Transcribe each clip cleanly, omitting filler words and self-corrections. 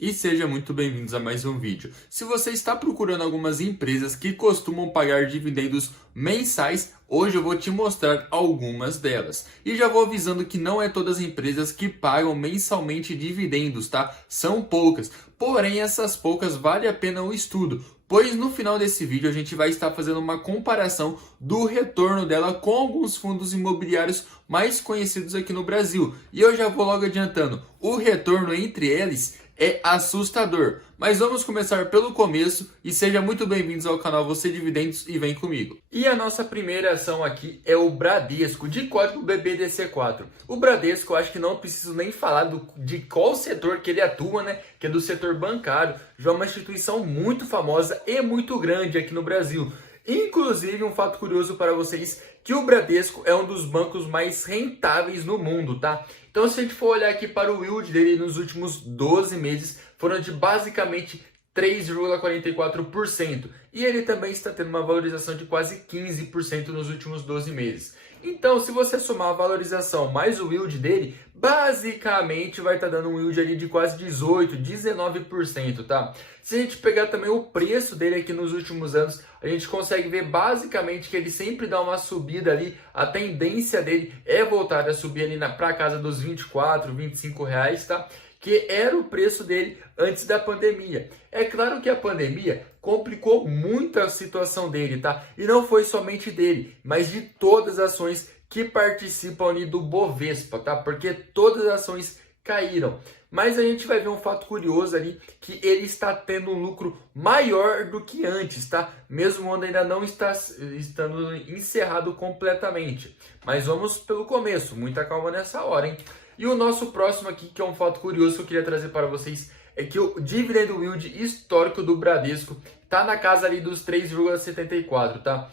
E seja muito bem-vindos a mais um vídeo. Se você está procurando algumas empresas que costumam pagar dividendos mensais, hoje eu vou te mostrar algumas delas. E já vou avisando que não é todas as empresas que pagam mensalmente dividendos, tá? São poucas. Porém, essas poucas vale a pena o estudo, pois no final desse vídeo a gente vai estar fazendo uma comparação do retorno dela com alguns fundos imobiliários mais conhecidos aqui no Brasil. E eu já vou logo adiantando, o retorno entre eles é assustador. Mas vamos começar pelo começo e seja muito bem-vindos ao canal Você Dividendos e vem comigo. E a nossa primeira ação aqui é o Bradesco, de código BBDC4. O Bradesco, eu acho que não preciso nem falar de qual setor que ele atua, né? Que é do setor bancário. Já é uma instituição muito famosa e muito grande aqui no Brasil. Inclusive, um fato curioso para vocês, que o Bradesco é um dos bancos mais rentáveis no mundo, tá? Então, se a gente for olhar aqui para o yield dele nos últimos 12 meses, foram de basicamente 3,44%. E ele também está tendo uma valorização de quase 15% nos últimos 12 meses. Então, se você somar a valorização mais o yield dele, basicamente vai estar dando um yield ali de quase 18, 19%, tá? Se a gente pegar também o preço dele aqui nos últimos anos, a gente consegue ver basicamente que ele sempre dá uma subida ali, a tendência dele é voltar a subir ali para casa dos 24, 25 reais, tá? Que era o preço dele antes da pandemia. É claro que a pandemia complicou muito a situação dele, tá? E não foi somente dele, mas de todas as ações que participam ali do Bovespa, tá? Porque todas as ações caíram. Mas a gente vai ver um fato curioso ali, que ele está tendo um lucro maior do que antes, tá? Mesmo quando ainda não está estando encerrado completamente. Mas vamos pelo começo, muita calma nessa hora, hein? E o nosso próximo aqui, que é um fato curioso que eu queria trazer para vocês, é que o dividend yield histórico do Bradesco está na casa ali dos 3,74, tá?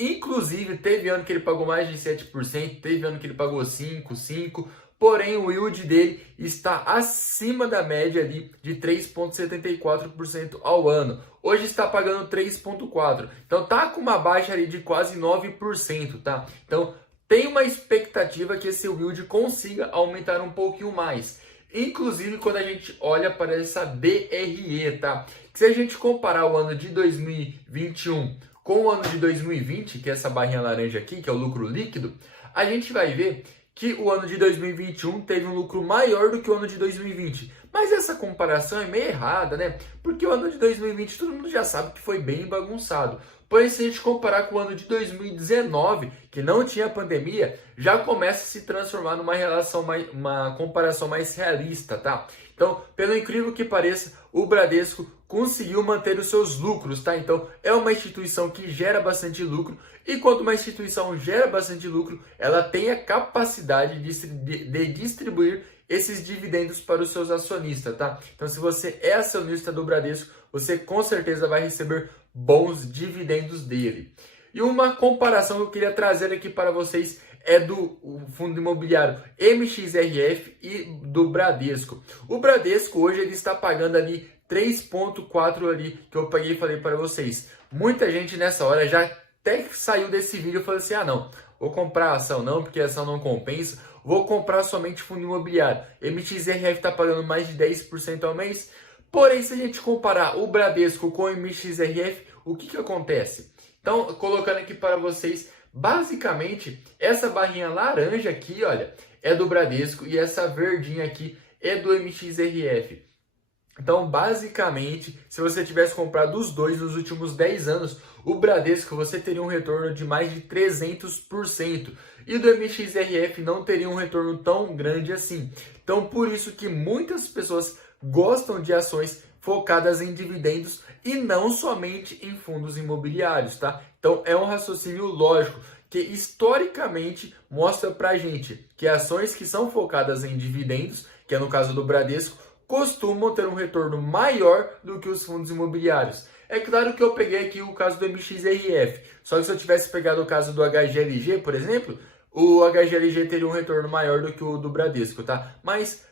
Inclusive, teve ano que ele pagou mais de 7%, teve ano que ele pagou 5%, porém o yield dele está acima da média ali de 3,74% ao ano. Hoje está pagando 3,4%, então tá com uma baixa ali de quase 9%, tá? Então, tem uma expectativa que esse yield consiga aumentar um pouquinho mais. Inclusive quando a gente olha para essa DRE, tá? Que se a gente comparar o ano de 2021 com o ano de 2020, que é essa barrinha laranja aqui, que é o lucro líquido, a gente vai ver que o ano de 2021 teve um lucro maior do que o ano de 2020. Mas essa comparação é meio errada, né? Porque o ano de 2020 todo mundo já sabe que foi bem bagunçado. Porém, se a gente comparar com o ano de 2019, que não tinha pandemia, já começa a se transformar numa uma comparação mais realista, tá? Então, pelo incrível que pareça, o Bradesco conseguiu manter os seus lucros, tá? Então, é uma instituição que gera bastante lucro, e quando uma instituição gera bastante lucro, ela tem a capacidade de distribuir esses dividendos para os seus acionistas, tá? Então, se você é acionista do Bradesco, você com certeza vai receber bons dividendos dele. E uma comparação que eu queria trazer aqui para vocês é do fundo imobiliário MXRF e do Bradesco. O Bradesco hoje ele está pagando ali 3,4 ali, que eu peguei e falei para vocês. Muita gente nessa hora já até saiu desse vídeo e falou assim, ah não, vou comprar ação não, porque a ação não compensa, vou comprar somente fundo imobiliário. MXRF está pagando mais de 10% ao mês. Porém, se a gente comparar o Bradesco com o MXRF, o que acontece? Então, colocando aqui para vocês, basicamente, essa barrinha laranja aqui, olha, é do Bradesco e essa verdinha aqui é do MXRF. Então, basicamente, se você tivesse comprado os dois nos últimos 10 anos, o Bradesco você teria um retorno de mais de 300%. E do MXRF não teria um retorno tão grande assim. Então, por isso que muitas pessoas gostam de ações focadas em dividendos e não somente em fundos imobiliários, tá? Então, é um raciocínio lógico que historicamente mostra pra gente que ações que são focadas em dividendos, que é no caso do Bradesco, costumam ter um retorno maior do que os fundos imobiliários. É claro que eu peguei aqui o caso do MXRF, só que se eu tivesse pegado o caso do HGLG, por exemplo, o HGLG teria um retorno maior do que o do Bradesco, tá? Mas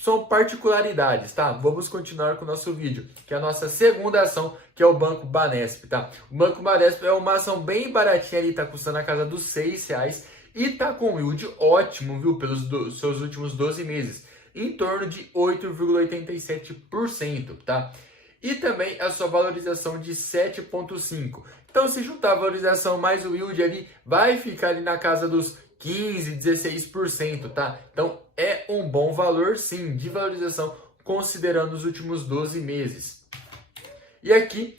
são particularidades, tá? Vamos continuar com o nosso vídeo, que é a nossa segunda ação, que é o Banco Banesp, tá? O Banco Banesp é uma ação bem baratinha ali, tá custando a casa dos R$6 e tá com um yield ótimo, viu? Pelos seus últimos 12 meses. em torno de 8,87%, tá? E também a sua valorização de 7,5%. Então, se juntar a valorização mais o yield ali, vai ficar ali na casa dos 15, 16%, tá? Então, é um bom valor, sim, de valorização, considerando os últimos 12 meses. E aqui,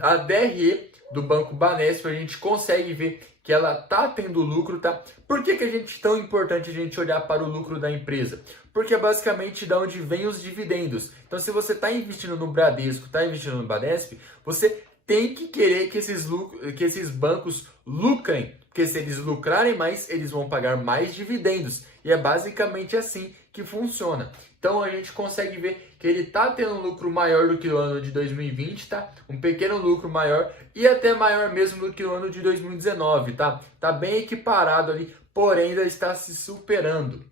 a DRE do Banco Banesp, a gente consegue ver que ela tá tendo lucro, tá? Por que que tão importante a gente olhar para o lucro da empresa? Porque é basicamente da onde vem os dividendos. Então, se você está investindo no Bradesco, está investindo no Banesp, você tem que querer que esses bancos lucrem, porque se eles lucrarem mais, eles vão pagar mais dividendos. E é basicamente assim que funciona. Então a gente consegue ver que ele está tendo um lucro maior do que o ano de 2020, tá? Um pequeno lucro maior e até maior mesmo do que o ano de 2019, tá? Tá bem equiparado ali, porém ainda está se superando.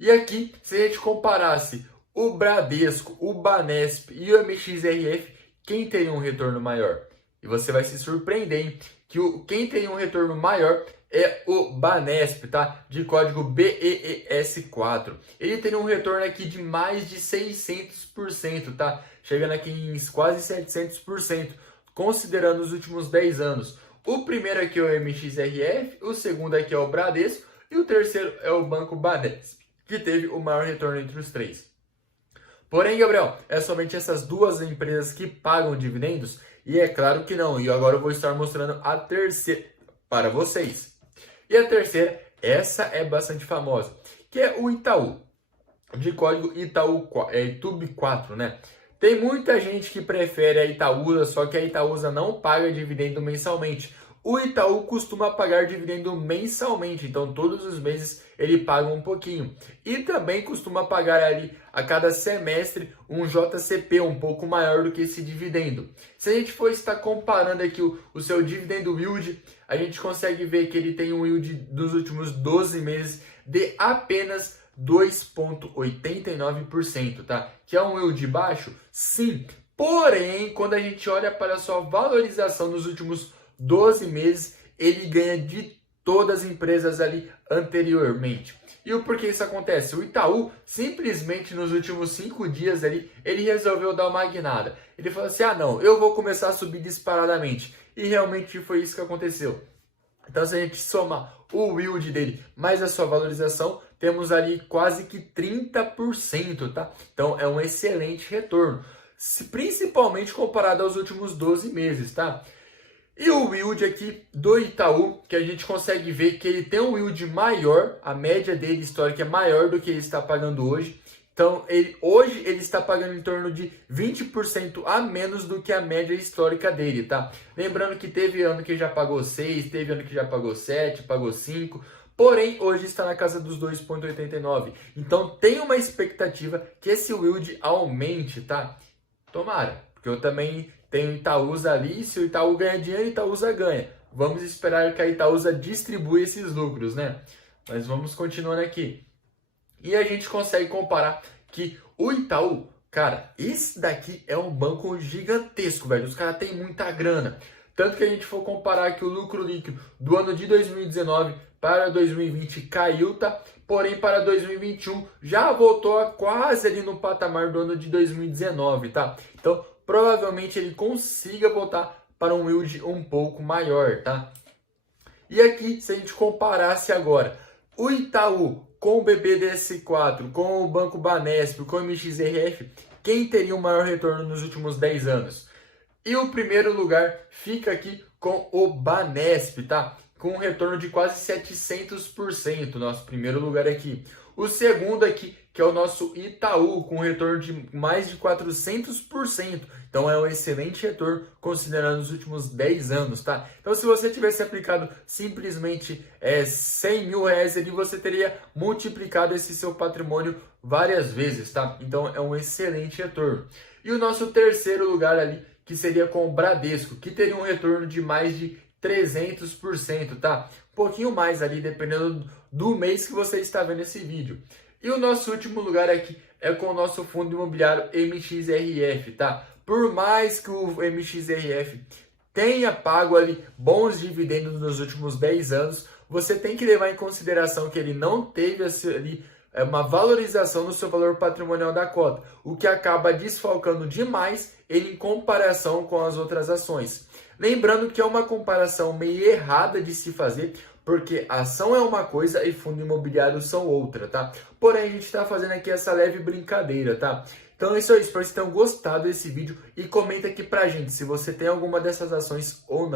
E aqui, se a gente comparasse o Bradesco, o Banesp e o MXRF, quem teria um retorno maior? E você vai se surpreender, hein? Que quem teria um retorno maior é o Banesp, tá? De código BEES4. Ele teria um retorno aqui de mais de 600%, tá? Chegando aqui em quase 700%, considerando os últimos 10 anos. O primeiro aqui é o MXRF, o segundo aqui é o Bradesco e o terceiro é o Banco Banesp, que teve o maior retorno entre os três. Porém, Gabriel, é somente essas duas empresas que pagam dividendos? E é claro que não. E agora eu vou estar mostrando a terceira para vocês. E a terceira, essa é bastante famosa, que é o Itaú, de código ITUB4, né? Tem muita gente que prefere a Itaúsa, só que a Itaúsa não paga dividendo mensalmente. O Itaú costuma pagar dividendo mensalmente, então todos os meses ele paga um pouquinho. E também costuma pagar ali a cada semestre um JCP um pouco maior do que esse dividendo. Se a gente for estar comparando aqui o seu dividendo yield, a gente consegue ver que ele tem um yield dos últimos 12 meses de apenas 2,89%, tá? Que é um yield baixo? Sim. Porém, quando a gente olha para a sua valorização nos últimos 12 meses, ele ganha de todas as empresas ali anteriormente. E o porquê isso acontece? O Itaú, simplesmente nos últimos 5 dias ali, ele resolveu dar uma guinada. Ele falou assim, não, eu vou começar a subir disparadamente. E realmente foi isso que aconteceu. Então, se a gente somar o yield dele mais a sua valorização, temos ali quase que 30%, tá? Então, é um excelente retorno, principalmente comparado aos últimos 12 meses, tá? E o yield aqui do Itaú, que a gente consegue ver que ele tem um yield maior, a média dele histórica é maior do que ele está pagando hoje. Então, hoje ele está pagando em torno de 20% a menos do que a média histórica dele, tá? Lembrando que teve ano que já pagou 6, teve ano que já pagou 7, pagou 5, porém hoje está na casa dos 2,89. Então, tem uma expectativa que esse yield aumente, tá? Tomara, porque eu também tenho Itaúsa ali, se o Itaú ganha dinheiro, Itaúsa ganha. Vamos esperar que a Itaúsa distribua esses lucros, né? Mas vamos continuando aqui. E a gente consegue comparar que o Itaú, cara, esse daqui é um banco gigantesco, velho. Os caras têm muita grana. Tanto que a gente for comparar que o lucro líquido do ano de 2019 para 2020 caiu, tá? Porém, para 2021 já voltou a quase ali no patamar do ano de 2019, tá? Então, provavelmente ele consiga voltar para um yield um pouco maior, tá? E aqui, se a gente comparasse agora o Itaú com o BBDS4, com o Banco Banesp, com o MXRF, quem teria o maior retorno nos últimos 10 anos? E o primeiro lugar fica aqui com o Banesp, tá? Com um retorno de quase 700%, nosso primeiro lugar aqui. O segundo aqui, que é o nosso Itaú, com um retorno de mais de 400%. Então é um excelente retorno, considerando os últimos 10 anos, tá? Então se você tivesse aplicado simplesmente 100 mil reais ali, você teria multiplicado esse seu patrimônio várias vezes, tá? Então é um excelente retorno. E o nosso terceiro lugar ali, que seria com o Bradesco, que teria um retorno de mais de 300%, tá? Um pouquinho mais ali, dependendo do mês que você está vendo esse vídeo. E o nosso último lugar aqui é com o nosso fundo imobiliário MXRF, tá? Por mais que o MXRF tenha pago ali bons dividendos nos últimos 10 anos, você tem que levar em consideração que ele não teve ali uma valorização no seu valor patrimonial da cota, o que acaba desfalcando demais ele em comparação com as outras ações. Lembrando que é uma comparação meio errada de se fazer, porque ação é uma coisa e fundo imobiliário são outra, tá? Porém, a gente está fazendo aqui essa leve brincadeira, tá? Então é isso aí, espero que vocês tenham gostado desse vídeo e comenta aqui pra gente se você tem alguma dessas ações ou não.